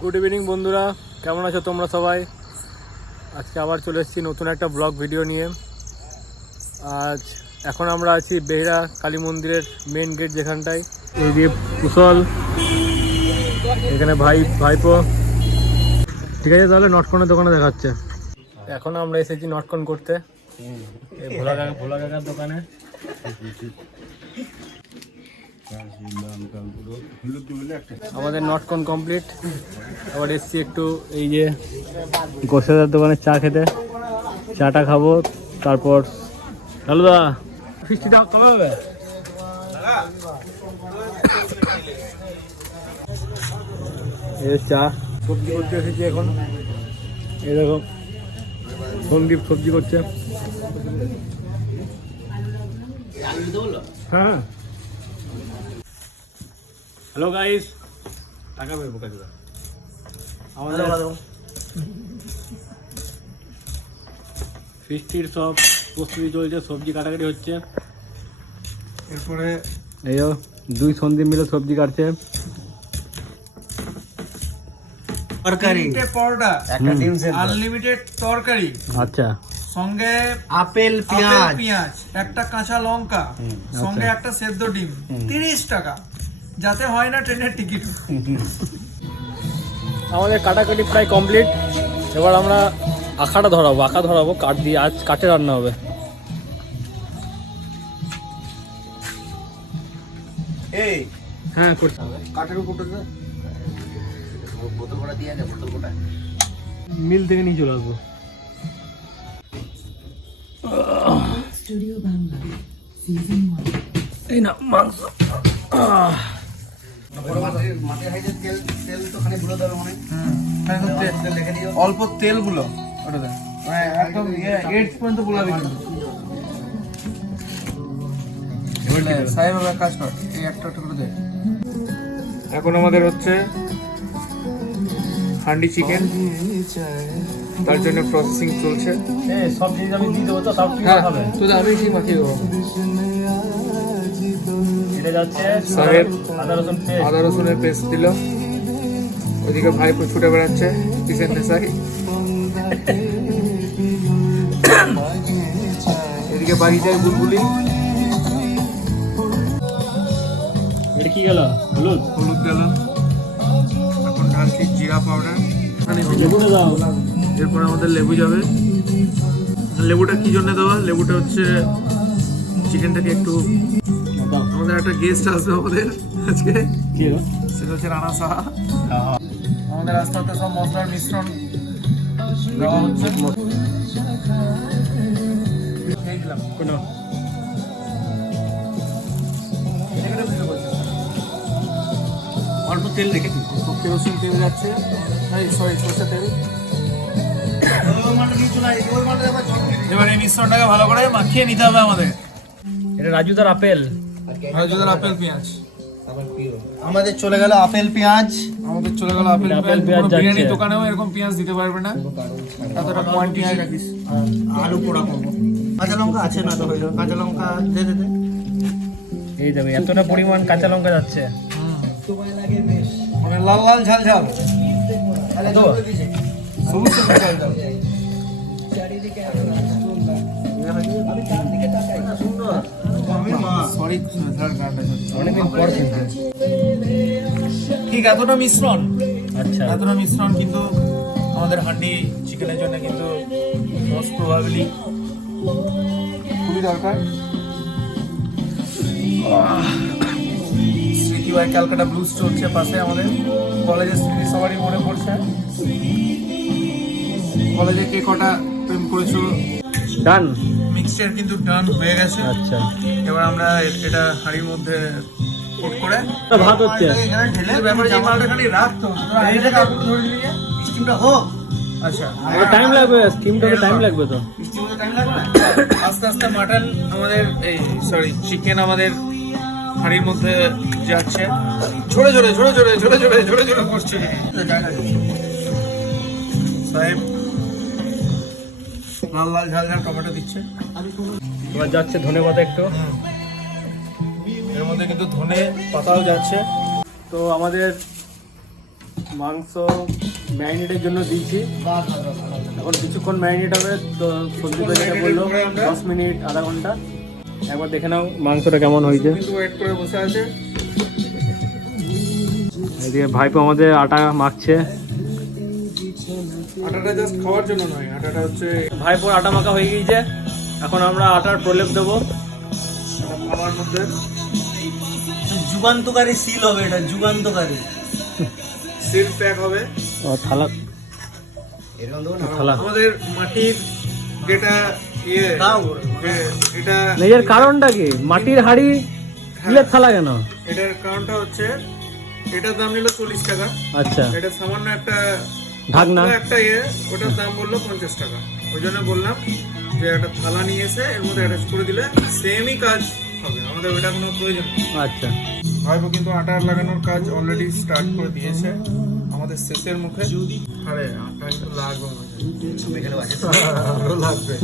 Good evening বন্ধুরা, কেমন আছো তোমরা সবাই? আজকে আবার চলে এসেছি নতুন একটা ব্লগ ভিডিও নিয়ে। এখন আমরা আছি বেহরা কালী মন্দিরের মেন গেট যেখানটায়। এই যে কুশল, এখানে ভাইপো। ঠিক আছে, তাহলে নটকনের দোকানে দেখাচ্ছে। এখন আমরা এসেছি নটকন করতে এই ভোলা কাকার দোকানে। আমাদের নটকন কমপ্লিট। আবার এসছি একটু এই যে গোসাদার দোকানে চা খেতে। চাটা খাবো, তারপর হ্যালো দা ফিস্টিটা কবে হবে? এই চা সবজি করতে এসেছি এখন। এই দেখো সন্দীপ সবজি করছে। হ্যাঁ, হ্যালো গাইস, টাকা বের বোকা দিবা। আমাদের ফিস্টির সব প্রস্তুতি চলছে, সবজি কাটাকাটি হচ্ছে। এরপরে এই দুই সন্দীপ মিলে সবজি কাটছে। তরকারি পরোটা, একটা ডিম সেদ্ধ, আনলিমিটেড তরকারি, আচ্ছা, সঙ্গে আপেল পেঁয়াজ, একটা কাঁচা লঙ্কা, সঙ্গে একটা সেদ্ধ ডিম, 30 টাকা। যাতে হয় না ট্রেনের টিকিট। আমাদের কাটাকাটি প্রায় কমপ্লিট। এবার আমরা আঁকা ধরাবো কাঠ দিয়ে। আজ কাঠে রান্না হবে। এই হ্যাঁ, করতে কাঠের উপর বোতল কটা দিয়ে বোতল কটা মিল থেকে নিয়ে চলে আসবো। এই না মাংস। অল্প তেল গুলো একদম পর্যন্ত গুলাবি। কাজ কর, এই একটা টুকরো দে। এখন আমাদের হচ্ছে হান্ডি চিকেন, তার জন্য প্রসেসিং চলছে। সব জিনিস আমি দিয়ে দেবো তো, সব কিছু খাবে। তুই আমি কি মাখিয়ে দেবো। এটা যাচ্ছে সাহেব আদা রসুনের পেস্ট দিল। ওইদিকে ভাইপো ছুটে বেড়াচ্ছে কিচেন নেশাই। এদিকে বাগিচায় বুলবুলি। এটা কি গেল? হলুদ গেল। এখন ঢালছি জিরা পাউডার। লেবুটা দাও। এরপর আমাদের লেবু যাবে। লেবুটা কি জন্য দেওয়া? লেবুটা হচ্ছে চিকেনটাকে একটু, আমাদের একটা গেস্ট আসবে আমাদের আজকে, সেটা হচ্ছে রানা সাহা। আমাদের আস্তে আস্তে সব মশলার মিশ্রণ দেওয়া হচ্ছে। অল্প তেল রেখেছি, কেরোসিন তেল যাচ্ছে, সরষে তেল। এবার এই মিশ্রণটাকে ভালো করে মাখিয়ে নিতে হবে আমাদের। এটা রাজুদার আপেল পেঁয়াজ। আমাদের চলে গেল আপেল পেঁয়াজ। বিরিয়ানি দোকানেও এরকম পেঁয়াজ দিতে পারবে না, এতটা কোয়ান্টিটি রাখিস। আলু পোড়া করবো। কাঁচা লঙ্কা আছে না? তো হইলো কাঁচা লঙ্কা দে। এই দেখো এতটা পরিমাণ কাঁচা লঙ্কা যাচ্ছে। মানে লাল লাল ঝাল ঝাল, সবুজ সবুজ ঝাল ঝাল। ঠিক এতটা মিশ্রণ, আচ্ছা, এতটা মিশ্রণ কিন্তু আমাদের হান্ডি চিকেনের জন্য কিন্তু মোস্ট প্রবাবলি খুবই দরকার। স্মৃতি বাই ক্যালকাটা ব্লুজ চলছে পাশে। আমাদের কলেজের স্মৃতি সবারই মনে পড়ছে। কলেজে কে কটা প্রেম করেছিল। ডান, মিক্সচার কিন্তু ডান হয়ে গেছে। আচ্ছা, এবার আমরা এটা হাঁড়ির মধ্যে কোট করে ভাত হচ্ছে। ব্যাপারে যে মালটা খালি রাখতো, স্টিমটা হোক। আচ্ছা টাইম লাগবে, স্টিমটাতে টাইম লাগবে তো। আস্তে আস্তে মাটন আমাদের, এই সরি চিকেন আমাদের হাঁড়ির মধ্যে যাচ্ছে। ঝরে ঝরে করছে সাহেব। লাল লাল ঝাল ঝাল টমেটো দিচ্ছে। এবার যাচ্ছে ধনে পাতা একটু। এর মধ্যে কিন্তু ধনে পাতাও যাচ্ছে। তো আমাদের মাংস ম্যারিনেটের জন্য দিয়েছি। এখন কিছুক্ষণ ম্যারিনেট হবে, তো সঞ্জিত যেটা বললো 10 মিনিট আধা ঘন্টা। একবার দেখে নাও মাংসটা কেমন হয়েছে। কিন্তু ওয়েট করে বসে আছে। এদিকে ভাইপো আমাদের আটা মাখছে। আটাটা জাস্ট খাওয়ার জন্য নয়, আটাটা হচ্ছে ভাইপোর আটা মাখা হয়ে গিয়েছে। এখন আমরা আটার প্রলেপ দেবো খাওয়ার মধ্যে। যুগান্তকারী সিল হবে, এটা যুগান্তকারী সিল প্যাক হবে। থালা থালা আমাদের মাটির যেটা ইয়ে এটা নিজের কারণটা কি? মাটির হাঁড়ি স্টিলের থালা কেন? এটার কারণটা হচ্ছে এটার দাম নিল 40 টাকা। আচ্ছা, এটা সামান্য একটা ঢাকনা। একটা ইয়ে, ওটার দাম বললো 50 টাকা। ওই জন্য বললাম যে একটা থালা নিয়ে এসে এর মধ্যে অ্যাটাচ করে দিলে সেমই কাজ হবে, আমাদের ওইটা কোনো প্রয়োজন নেই। আচ্ছা, ভাইপো কিন্তু আটা লাগানোর কাজ অলরেডি স্টার্ট করে দিয়েছে আমাদের শেষের মুখে। আরে আটা কিন্তু লাগবে, আরো লাগবে।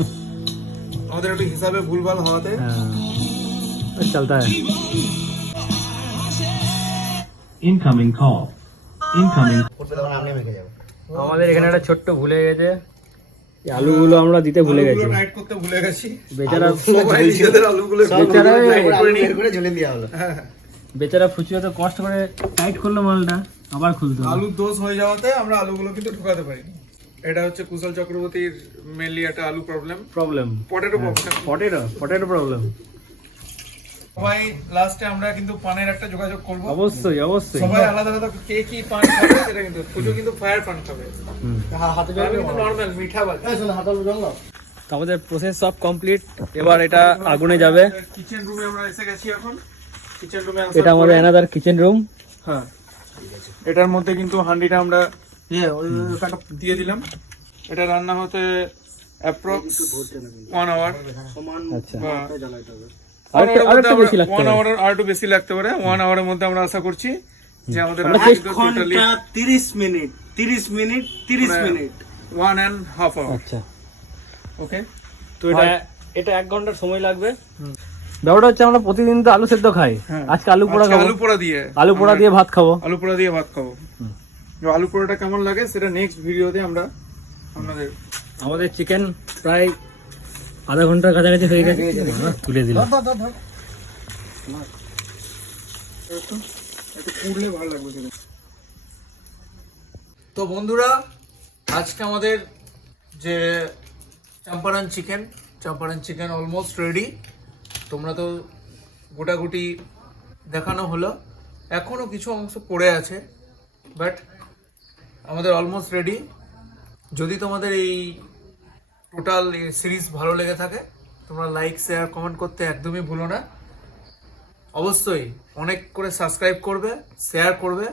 আমাদের একটু হিসাবে ভুলভাল হওয়াতে হ্যাঁ চলতা হ্যায়। Incoming call. Incoming. আমাদের এখানে একটা ছোট্ট ভুলে গেছে, এই আলুগুলো আমরা দিতে ভুলে গেছি। নাইট করতে ভুলে গেছি। বেচারা সবাই নিজেদের আলুগুলো বেচারা ঝুলে দেওয়া হলো। বেচারা ফুচিয়ে তো কষ্ট করে টাইট করলো মালটা, আবার খুলতে হবে। আলু দোষ হয়ে যাওয়াতে আমরা আলুগুলো কিন্তু ঢুকাতে পারিনি। এটা হচ্ছে কুশল চক্রবর্তীর মেনলি একটা আলু problem, potato problem, potato problem. সবাই লাস্টে আমরা কিন্তু পানের একটা যোগাযোগ করব। অবশ্যই অবশ্যই। সবাই আলাদা আলাদা কে কি পান খাবে সেটা কিন্তু পুজো কিন্তু ফায়ার পান খাবে, হাতে আমি কিন্তু নরমাল মিঠা বাজে। হাতে জল। তো আমাদের প্রসেস সব কমপ্লিট, এবার এটা আগুনে যাবে। কিচেন রুমে আমরা এসে গেছি এখন। কিচেন রুমে এটা আমাদের অ্যানাদার কিচেন রুম। হ্যাঁ, এটার মধ্যে কিন্তু হান্ডিটা আমরা দিয়ে দিলাম। এটা রান্না হতে অ্যাপ্রক্স 1 আওয়ার। আচ্ছা, বা আরেকটু বেশি লাগতে 1 পারে। আওয়ার আর একটু বেশি লাগতে পারে। 1 আওয়ারের মধ্যে আমরা আশা করছি যে আমাদের আমরা রান্না চেষ্টা- কিন্তু টোটালি 30 মিনিট 30 মিনিট 1.5 আওয়ার। আচ্ছা, ওকে, তো এটা 1 ঘন্টার সময় লাগবে। ব্যাপারটা হচ্ছে আমরা প্রতিদিন তো আলু সেদ্ধ খাই, হ্যাঁ। আজকে আলু পোড়া খাবো। আলু পোড়া দিয়ে ভাত খাবো। আলু পোড়া দিয়ে ভাত খাবো। তো আলু পোড়াটা কেমন লাগে সেটা নেক্সট ভিডিওতে আমরা আপনাদের। আমাদের চিকেন প্রায় আধা ঘন্টার কাছাকাছি হয়ে গেছে, তুলে দিলাম। একটু পুড়লে ভালো লাগবে খেতে। তো বন্ধুরা, আজকে আমাদের যে চাম্পারান চিকেন অলমোস্ট রেডি। তোমরা তো গোটাগুটি দেখানো হলো, এখনো কিছু অংশ পড়ে আছে, বাট আমাদের অলমোস্ট রেডি। যদি তোমাদের এই টোটাল সিরিজ ভালো লেগে থাকে, তোমরা লাইক শেয়ার কমেন্ট করতে একদমই ভুলো না। অবশ্যই অনেক করে সাবস্ক্রাইব করবে, শেয়ার করবে।